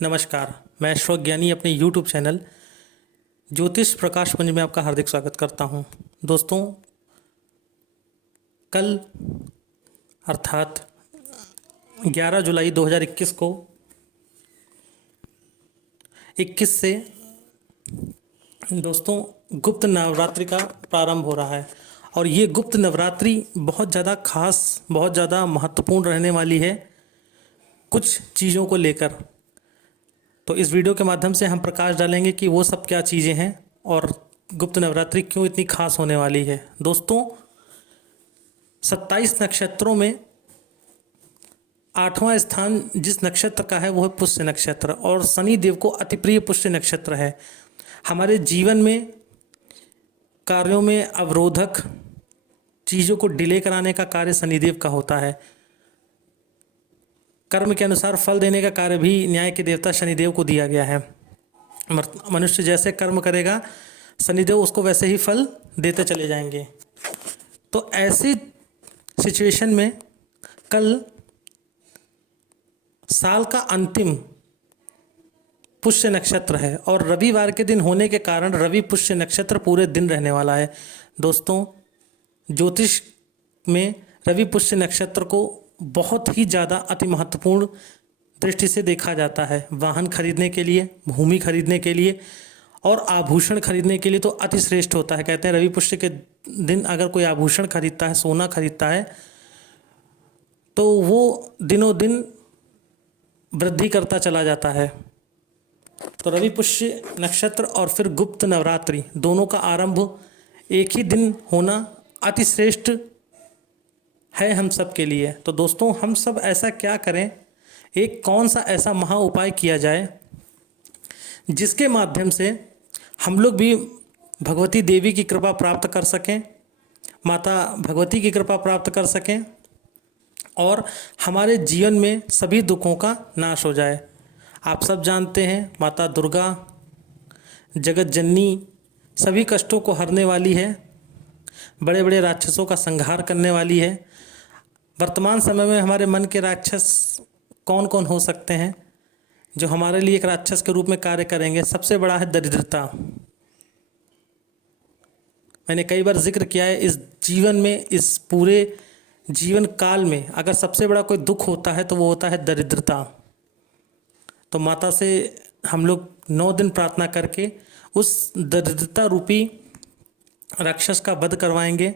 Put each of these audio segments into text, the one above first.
नमस्कार। मैं अशोक ज्ञानी अपने YouTube चैनल ज्योतिष प्रकाश पुंज में आपका हार्दिक स्वागत करता हूं। दोस्तों, कल अर्थात 11 जुलाई 2021 को 21 से दोस्तों गुप्त नवरात्रि का प्रारंभ हो रहा है और ये गुप्त नवरात्रि बहुत ज़्यादा खास, बहुत ज़्यादा महत्वपूर्ण रहने वाली है कुछ चीज़ों को लेकर। तो इस वीडियो के माध्यम से हम प्रकाश डालेंगे कि वो सब क्या चीज़ें हैं और गुप्त नवरात्रि क्यों इतनी खास होने वाली है। दोस्तों, 27 नक्षत्रों में 8वां स्थान जिस नक्षत्र का है वो है पुष्य नक्षत्र और शनि देव को अति प्रिय पुष्य नक्षत्र है। हमारे जीवन में कार्यों में अवरोधक चीज़ों को डिले कराने का कार्य शनिदेव का होता है। कर्म के अनुसार फल देने का कार्य भी न्याय के देवता शनिदेव को दिया गया है। मनुष्य जैसे कर्म करेगा शनिदेव उसको वैसे ही फल देते चले जाएंगे। तो ऐसी सिचुएशन में कल साल का अंतिम पुष्य नक्षत्र है और रविवार के दिन होने के कारण रवि पुष्य नक्षत्र पूरे दिन रहने वाला है। दोस्तों, ज्योतिष में रवि पुष्य नक्षत्र को बहुत ही ज़्यादा अति महत्वपूर्ण दृष्टि से देखा जाता है। वाहन खरीदने के लिए, भूमि खरीदने के लिए और आभूषण खरीदने के लिए तो अति श्रेष्ठ होता है। कहते हैं रवि पुष्य के दिन अगर कोई आभूषण खरीदता है, सोना खरीदता है, तो वो दिनों दिन वृद्धि करता चला जाता है। तो रवि पुष्य नक्षत्र और फिर गुप्त नवरात्रि दोनों का आरंभ एक ही दिन होना अति श्रेष्ठ है हम सब के लिए। तो दोस्तों, हम सब ऐसा क्या करें, एक कौन सा ऐसा महा उपाय किया जाए जिसके माध्यम से हम लोग भी भगवती देवी की कृपा प्राप्त कर सकें, माता भगवती की कृपा प्राप्त कर सकें और हमारे जीवन में सभी दुखों का नाश हो जाए। आप सब जानते हैं माता दुर्गा जगत जननी सभी कष्टों को हरने वाली है, बड़े बड़े राक्षसों का संहार करने वाली है। वर्तमान समय में हमारे मन के राक्षस कौन कौन हो सकते हैं जो हमारे लिए एक राक्षस के रूप में कार्य करेंगे? सबसे बड़ा है दरिद्रता। मैंने कई बार जिक्र किया है, इस जीवन में, इस पूरे जीवन काल में अगर सबसे बड़ा कोई दुख होता है तो वो होता है दरिद्रता। तो माता से हम लोग 9 दिन प्रार्थना करके उस दरिद्रता रूपी राक्षस का वध करवाएंगे।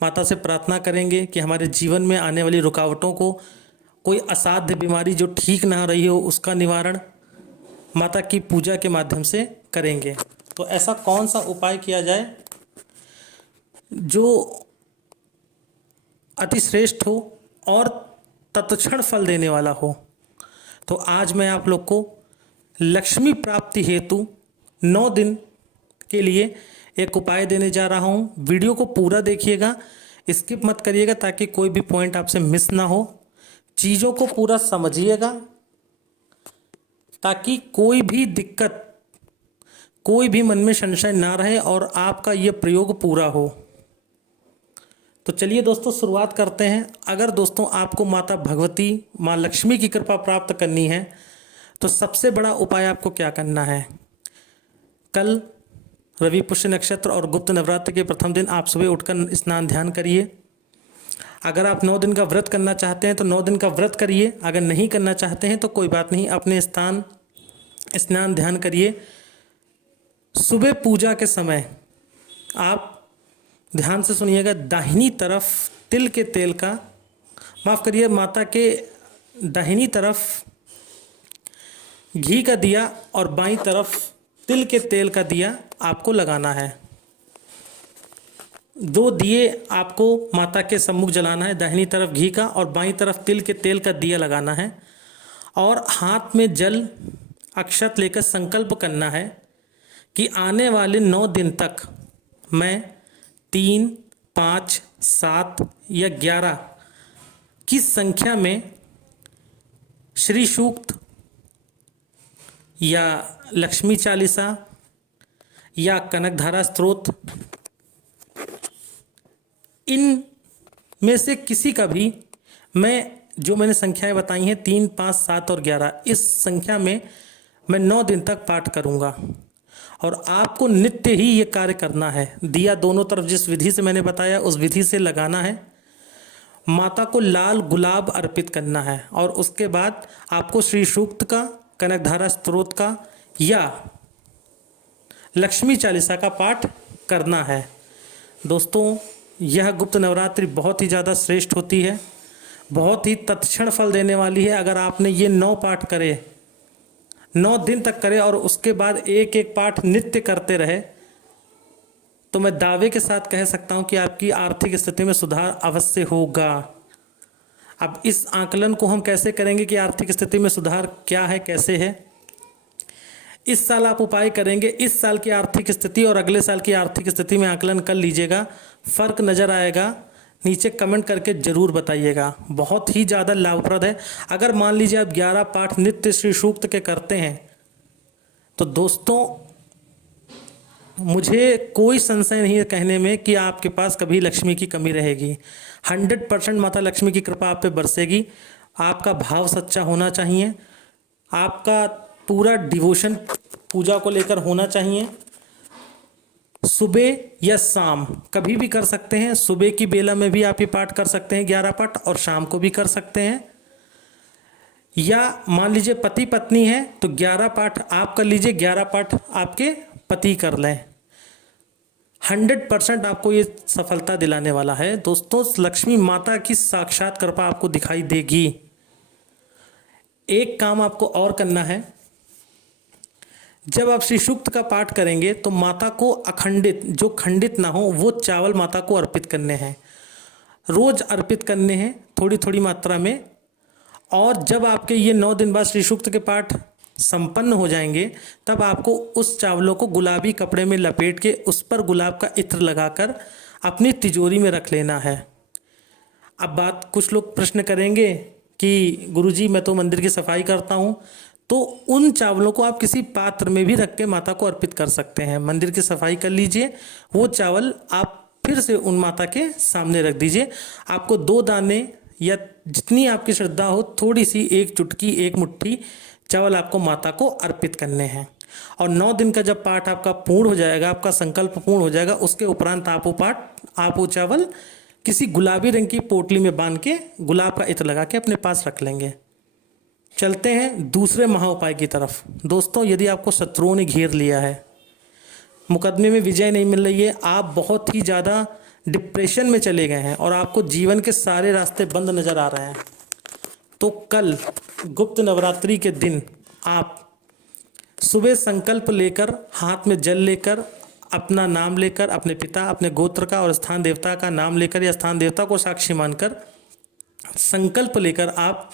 माता से प्रार्थना करेंगे कि हमारे जीवन में आने वाली रुकावटों को, कोई असाध्य बीमारी जो ठीक ना रही हो उसका निवारण माता की पूजा के माध्यम से करेंगे। तो ऐसा कौन सा उपाय किया जाए जो अति श्रेष्ठ हो और तत्क्षण फल देने वाला हो? तो आज मैं आप लोग को लक्ष्मी प्राप्ति हेतु 9 दिन के लिए एक उपाय देने जा रहा हूँ। वीडियो को पूरा देखिएगा, स्किप मत करिएगा ताकि कोई भी पॉइंट आपसे मिस ना हो। चीज़ों को पूरा समझिएगा ताकि कोई भी दिक्कत, कोई भी मन में संशय ना रहे और आपका ये प्रयोग पूरा हो। तो चलिए दोस्तों, शुरुआत करते हैं। अगर दोस्तों आपको माता भगवती, माँ लक्ष्मी की कृपा प्राप्त करनी है तो सबसे बड़ा उपाय आपको क्या करना है? कल रवि पुष्य नक्षत्र और गुप्त नवरात्रि के प्रथम दिन आप सुबह उठकर स्नान ध्यान करिए। अगर आप 9 दिन का व्रत करना चाहते हैं तो 9 दिन का व्रत करिए। अगर नहीं करना चाहते हैं तो कोई बात नहीं, अपने स्थान स्नान ध्यान करिए। सुबह पूजा के समय आप ध्यान से सुनिएगा, दाहिनी तरफ तिल के तेल का, माफ़ करिए, माता के दाहिनी तरफ घी का दिया और बाईं तरफ तिल के तेल का दिया आपको लगाना है। 2 दिए आपको माता के सम्मुख जलाना है, दाहिनी तरफ घी का और बाईं तरफ तिल के तेल का दिया लगाना है और हाथ में जल अक्षत लेकर संकल्प करना है कि आने वाले 9 दिन तक मैं 3, 5, 7 या 11 की संख्या में श्री सूक्त या लक्ष्मी चालीसा या कनकधारा स्तोत्र, इन में से किसी का भी मैं जो मैंने संख्याएं बताई हैं 3, 5, 7 और 11, इस संख्या में मैं 9 दिन तक पाठ करूँगा और आपको नित्य ही ये कार्य करना है। दिया दोनों तरफ जिस विधि से मैंने बताया उस विधि से लगाना है। माता को लाल गुलाब अर्पित करना है और उसके बाद आपको श्री सूक्त का, कनकधारा स्तोत्र का या लक्ष्मी चालीसा का पाठ करना है। दोस्तों, यह गुप्त नवरात्रि बहुत ही ज़्यादा श्रेष्ठ होती है, बहुत ही तत्क्षण फल देने वाली है। अगर आपने ये 9 पाठ करे, 9 दिन तक करे और उसके बाद एक एक पाठ नित्य करते रहे, तो मैं दावे के साथ कह सकता हूं कि आपकी आर्थिक स्थिति में सुधार अवश्य होगा। अब इस आकलन को हम कैसे करेंगे कि आर्थिक स्थिति में सुधार क्या है, कैसे है? इस साल आप उपाय करेंगे, इस साल की आर्थिक स्थिति और अगले साल की आर्थिक स्थिति में आकलन कर लीजिएगा, फर्क नज़र आएगा। नीचे कमेंट करके जरूर बताइएगा, बहुत ही ज़्यादा लाभप्रद है। अगर मान लीजिए आप 11 पाठ नित्य श्री सूक्त के करते हैं तो दोस्तों मुझे कोई संशय नहीं है कहने में कि आपके पास कभी लक्ष्मी की कमी रहेगी। 100% माता लक्ष्मी की कृपा आप पे बरसेगी। आपका भाव सच्चा होना चाहिए, आपका पूरा डिवोशन पूजा को लेकर होना चाहिए। सुबह या शाम कभी भी कर सकते हैं, सुबह की बेला में भी आप ये पाठ कर सकते हैं 11 पाठ, और शाम को भी कर सकते हैं। या मान लीजिए पति पत्नी है तो 11 पाठ आप कर लीजिए, 11 पाठ आपके पति कर लें। 100% आपको ये सफलता दिलाने वाला है। दोस्तों, लक्ष्मी माता की साक्षात कृपा आपको दिखाई देगी। एक काम आपको और करना है, जब आप श्री सूक्त का पाठ करेंगे तो माता को अखंडित, जो खंडित ना हो, वो चावल माता को अर्पित करने हैं, रोज अर्पित करने हैं थोड़ी थोड़ी मात्रा में। और जब आपके ये 9 दिन बाद श्री सूक्त के पाठ संपन्न हो जाएंगे, तब आपको उस चावलों को गुलाबी कपड़े में लपेट के उस पर गुलाब का इत्र लगाकर अपनी तिजोरी में रख लेना है। अब बात, कुछ लोग प्रश्न करेंगे कि गुरुजी मैं तो मंदिर की सफाई करता हूँ, तो उन चावलों को आप किसी पात्र में भी रख के माता को अर्पित कर सकते हैं। मंदिर की सफाई कर लीजिए, वो चावल आप फिर से उन माता के सामने रख दीजिए। आपको 2 दाने या जितनी आपकी श्रद्धा हो, थोड़ी सी, 1 चुटकी, 1 मुट्ठी चावल आपको माता को अर्पित करने हैं। और 9 दिन का जब पाठ आपका पूर्ण हो जाएगा, आपका संकल्प पूर्ण हो जाएगा, उसके उपरांत आप वो चावल किसी गुलाबी रंग की पोटली में बांध के गुलाब का इत्र लगा के अपने पास रख लेंगे। चलते हैं दूसरे महा उपाय की तरफ। दोस्तों, यदि आपको शत्रुओं ने घेर लिया है, मुकदमे में विजय नहीं मिल रही है, आप बहुत ही ज़्यादा डिप्रेशन में चले गए हैं और आपको जीवन के सारे रास्ते बंद नज़र आ रहे हैं, तो कल गुप्त नवरात्रि के दिन आप सुबह संकल्प लेकर, हाथ में जल लेकर, अपना नाम लेकर, अपने पिता, अपने गोत्र का और स्थान देवता का नाम लेकर या स्थान देवता को साक्षी मानकर संकल्प लेकर आप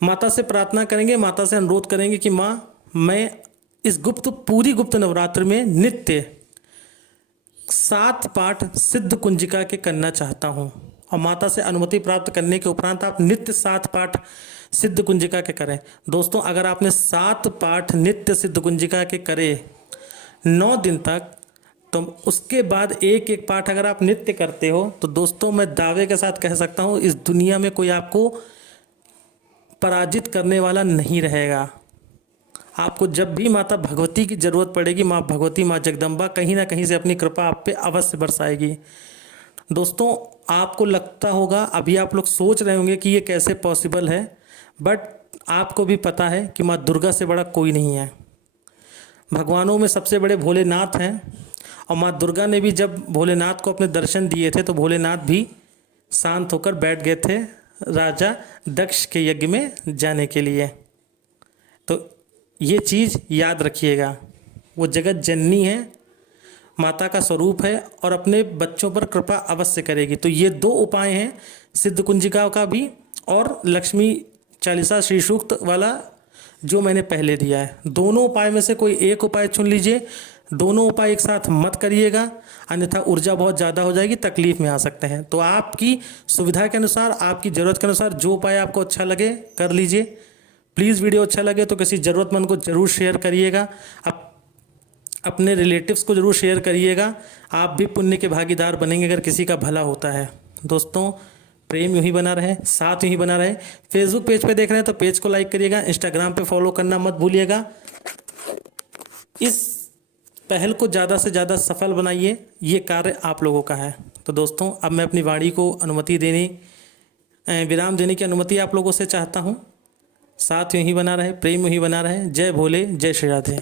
माता से प्रार्थना करेंगे, माता से अनुरोध करेंगे कि माँ, मैं इस पूरी गुप्त नवरात्रि में नित्य 7 पाठ सिद्ध कुंजिका के करना चाहता हूँ। और माता से अनुमति प्राप्त करने के उपरांत आप नित्य 7 पाठ सिद्ध कुंजिका के करें। दोस्तों, अगर आपने 7 पाठ नित्य सिद्ध कुंजिका के करे 9 दिन तक, तो उसके बाद एक एक पाठ अगर आप नित्य करते हो, तो दोस्तों मैं दावे के साथ कह सकता हूँ इस दुनिया में कोई आपको पराजित करने वाला नहीं रहेगा। आपको जब भी माता भगवती की जरूरत पड़ेगी, माँ भगवती, माँ जगदम्बा कहीं ना कहीं से अपनी कृपा आप पे अवश्य बरसाएगी। दोस्तों, आपको लगता होगा, अभी आप लोग सोच रहे होंगे कि ये कैसे पॉसिबल है, बट आपको भी पता है कि माँ दुर्गा से बड़ा कोई नहीं है। भगवानों में सबसे बड़े भोलेनाथ हैं, और माँ दुर्गा ने भी जब भोलेनाथ को अपने दर्शन दिए थे तो भोलेनाथ भी शांत होकर बैठ गए थे राजा दक्ष के यज्ञ में जाने के लिए। तो ये चीज़ याद रखिएगा, वो जगत जननी है, माता का स्वरूप है और अपने बच्चों पर कृपा अवश्य करेगी। तो ये 2 उपाय हैं, सिद्ध कुंजिका का भी और लक्ष्मी चालीसा श्री सूक्त वाला जो मैंने पहले दिया है। दोनों उपाय में से कोई एक उपाय चुन लीजिए, दोनों उपाय एक साथ मत करिएगा, अन्यथा ऊर्जा बहुत ज़्यादा हो जाएगी, तकलीफ में आ सकते हैं। तो आपकी सुविधा के अनुसार, आपकी ज़रूरत के अनुसार जो उपाय आपको अच्छा लगे कर लीजिए। प्लीज़ वीडियो अच्छा लगे तो किसी ज़रूरतमंद को ज़रूर शेयर करिएगा, अपने रिलेटिव्स को ज़रूर शेयर करिएगा। आप भी पुण्य के भागीदार बनेंगे अगर किसी का भला होता है। दोस्तों, प्रेम यूं ही बना रहे, साथ यूं ही बना रहे। फेसबुक पेज पे देख रहे हैं तो पेज को लाइक करिएगा, इंस्टाग्राम पे फॉलो करना मत भूलिएगा। इस पहल को ज़्यादा से ज़्यादा सफल बनाइए, ये कार्य आप लोगों का है। तो दोस्तों, अब मैं अपनी वाणी को विराम देने की अनुमति आप लोगों से चाहता हूँ। साथ यूं ही बना रहे, प्रेम यूं ही बना रहे। जय भोले, जय श्री राधे।